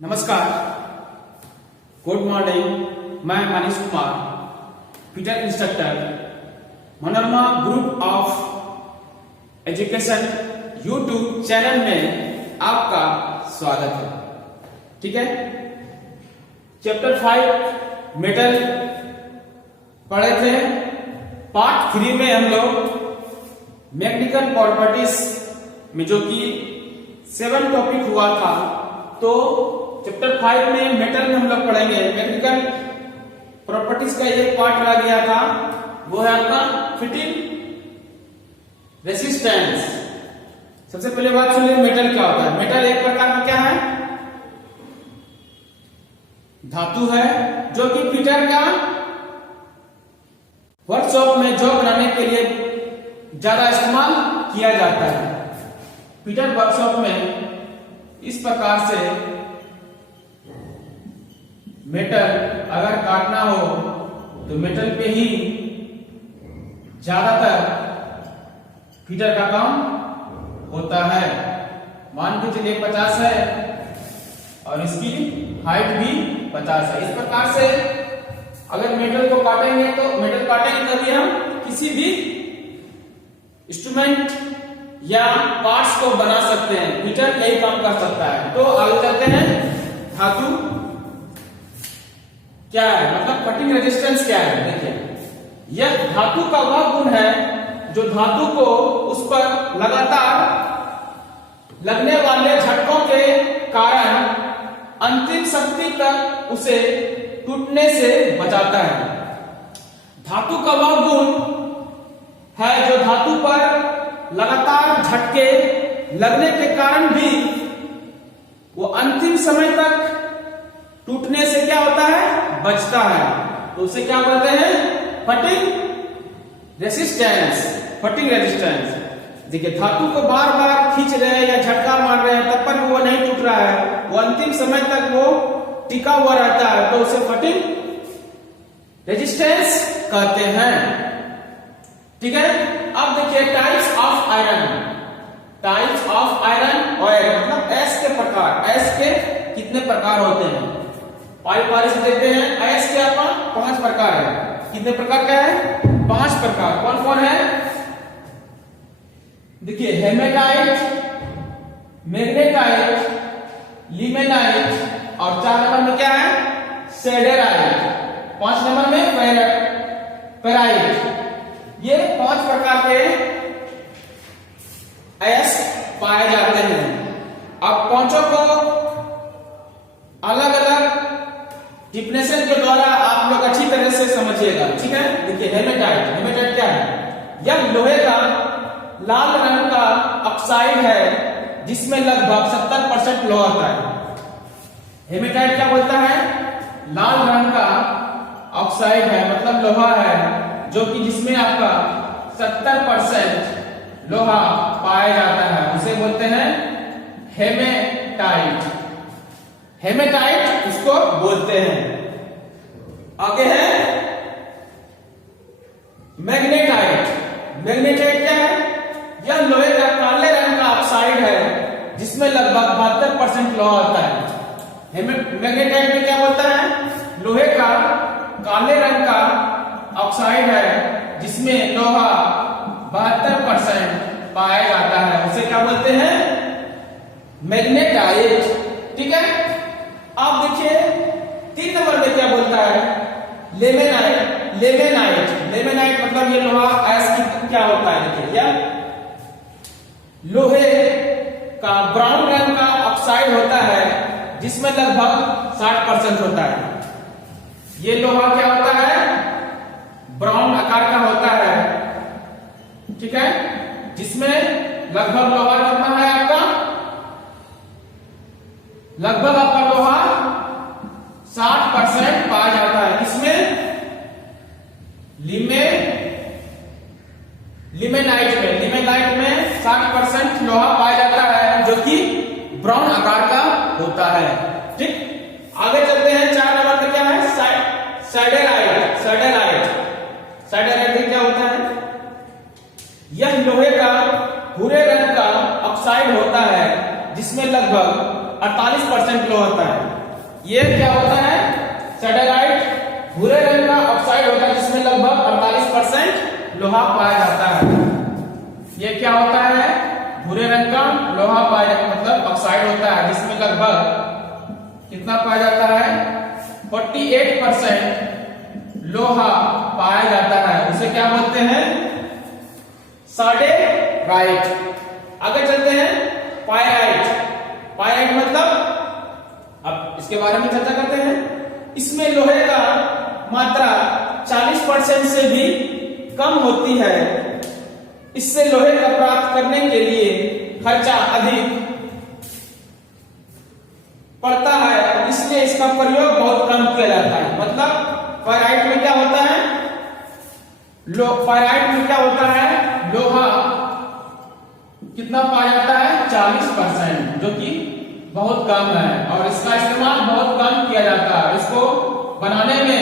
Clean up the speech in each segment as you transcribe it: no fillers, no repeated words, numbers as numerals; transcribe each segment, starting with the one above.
नमस्कार, good morning. मैं Manish Kumar, fitter instructor, Manorama group of education YouTube channel में आपका स्वागत है। ठीक है, चैप्टर 5 मेटल पढ़े थे। पार्ट 3 में हम लोग मैकेनिकल प्रॉपर्टीज में जो कि 7 टॉपिक हुआ था, तो चैप्टर 5 में मेटल में हम लोग पढ़ेंगे। मैकेनिकल प्रॉपर्टीज का एक पार्ट रह गया था, वो है आपका फिटिंग रेसिस्टेंस। सबसे पहले बात सुनिए, मेटल क्या होता है। मेटल एक प्रकार का क्या है, धातु है, जो कि फिटर का वर्कशॉप में जॉब बनाने के लिए ज्यादा इस्तेमाल किया जाता है। फिटर वर्कशॉप में इस प्रकार से मेटल अगर काटना हो तो मेटल पे ही ज्यादातर फिटर का काम होता है। मान के चलिए 50 है और इसकी हाइट भी 50 है। इस प्रकार से अगर मेटल को काटेंगे तो मेटल काटेंगे तभी हम किसी भी इंस्ट्रूमेंट या पार्ट्स को बना सकते हैं। फिटर यही काम कर सकता है। तो आगे चलते हैं, धातु क्या है, मतलब कटिंग रेजिस्टेंस क्या है। देखिए, यह धातु का वह गुण है जो धातु को उस पर लगातार लगने वाले झटकों के कारण अंतिम शक्ति तक उसे टूटने से बचाता है। धातु का वह गुण है जो धातु पर लगातार झटके लगने के कारण भी वो अंतिम समय तक टूटने से क्या होता है, बचता है। तो उसे क्या बोलते हैं, फटिंग रेसिस्टेंस। फटिंग रेजिस्टेंस। देखिए, धातु को बार बार खींच रहे हैं या झटका मार रहे हैं, तब पर वो नहीं टूट रहा है, वो अंतिम समय तक वो टिका हुआ रहता है, तो उसे फटिंग रेजिस्टेंस कहते हैं। ठीक है, अब देखिए types of iron. Types of iron oil मतलब एस के प्रकार। एस के कितने प्रकार होते हैं, पारी से देखते हैं। एस के आपका 5 प्रकार है। कितने प्रकार का है, 5 प्रकार। कौन कौन है, देखिए, हेमेटाइट, मैग्नेटाइट, लिमेनाइट और 4 नंबर में क्या है, सेडेराइट। 5 नंबर में पेराइट। ये 5 प्रकार के एस पाए जाते हैं। अब पांचों को अलग अलग डिफिनेशन के द्वारा आप लोग अच्छी तरह से समझिएगा। ठीक है, देखिए, हेमेटाइट। हेमेटाइट क्या है, यह लोहे का लाल रंग का ऑक्साइड है जिसमें लगभग 70% लोहा होता है। हेमेटाइट क्या बोलता है, लाल रंग का ऑक्साइड है, मतलब लोहा है, जो कि जिसमें आपका 70% लोहा पाया जाता है, उसे बोलते हैं हेमेटाइट। हेमेटाइट उसको बोलते हैं। आगे है मैग्नेटाइट। मैग्नेटाइट क्या है, यह लोहे का काले रंग का ऑक्साइड है जिसमें लगभग 72% लोहा होता है। मैग्नेटाइट में क्या बोलता है, लोहे का काले रंग का ऑक्साइड है जिसमें लोहा 72% पाया जाता है, उसे क्या बोलते हैं, मैग्नेटाइट। ठीक है, आप देखिए 3 नंबर में क्या बोलता है, लेमेनाइट। लेमेनाइट, लेमेनाइट मतलब ये लोहा एस की क्या होता है, देखिए, यह लोहे का ब्राउन रंग का ऑक्साइड होता है जिसमें लगभग 60% होता है। ये लोहा क्या होता है, ब्राउन आकार का होता है। ठीक है, जिसमें लगभग लोहा कितना है आपका, लगभग आपका लोहा 60% पाया जाता है। इसमें लिमेनाइट में 60% लोहा पाया जाता है, जो कि ब्राउन आकार का होता है। ठीक, आगे चलते हैं। 4 नंबर में क्या है, सेडेराइट। सेडेराइट, सेडेराइट क्या होता है, यह लोहे का भूरे रंग का ऑक्साइड होता है जिसमें लगभग 48% लो होता है। ये क्या होता है? सैटेलाइट भूरे रंग का ऑक्साइड होता है जिसमें लगभग 48% लोहा पाया जाता है। ये क्या होता है? भूरे रंग का लोहा पाया मतलब ऑक्साइड होता है जिसमें लगभग कितना पाया जाता है? 48% लोहा पाया जाता है। उसे क्या बोलते हैं? सैटेलाइट। आगे चलते हैं पायराइट। पायराइट मतलब, अब इसके बारे में चर्चा करते हैं। इसमें लोहे का मात्रा 40% से भी कम होती है। इससे लोहे का प्राप्त करने के लिए खर्चा अधिक पड़ता है, इसलिए इसका प्रयोग बहुत कम किया जाता है। मतलब पायराइट में क्या होता है? पायराइट में क्या होता है? लोहा कितना पाया जाता है? 40%, जो कि बहुत कम है और इसका इस्तेमाल बहुत कम किया जाता है। इसको बनाने में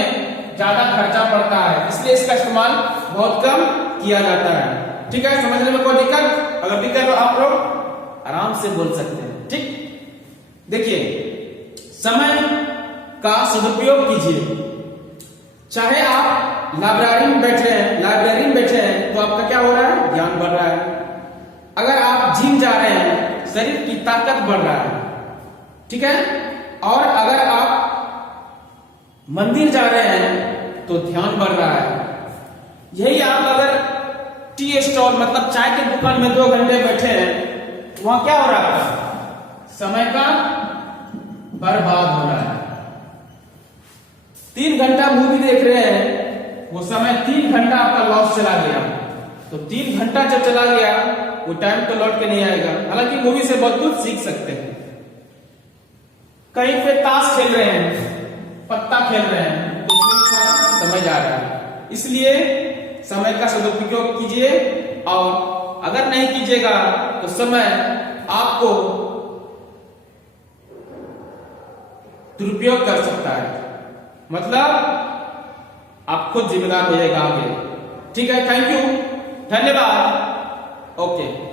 ज्यादा खर्चा पड़ता है, इसलिए इसका इस्तेमाल बहुत कम किया जाता है। ठीक है, समझने में कोई दिक्कत? अगर दिक्कत तो आप लोग आराम से बोल सकते हैं। ठीक, देखिए, समय का सदुपयोग कीजिए। चाहे आप लाइब्रेरी में बैठे हैं तो आपका क्या हो रहा है? ज्ञान बढ़ रहा है। अगर आप जिम जा रहे हैं, शरीर की ताकत बढ़ रहा है। ठीक है, और अगर आप मंदिर जा रहे हैं तो ध्यान बढ़ रहा है। यही आप अगर टी स्टॉल मतलब चाय की दुकान में 2 घंटे बैठे हैं, वहां क्या हो रहा है? समय का बर्बाद हो रहा है। 3 घंटा मूवी देख रहे हैं, वो समय 3 घंटा आपका लॉस चला गया। तो 3 घंटा जब चला गया, वो टाइम तो लौट के नहीं आएगा। हालांकि मूवी से बहुत कुछ सीख सकते हैं। कहीं पे ताश खेल रहे हैं, पत्ता खेल रहे हैं, तो उसमें समय जा रहा है। इसलिए समय का सदुपयोग कीजिए, और अगर नहीं कीजिएगा तो समय आपको दुरुपयोग कर सकता है। मतलब आप खुद जिम्मेदार हो जाएगा आगे। ठीक है, थैंक यू, धन्यवाद, ओके।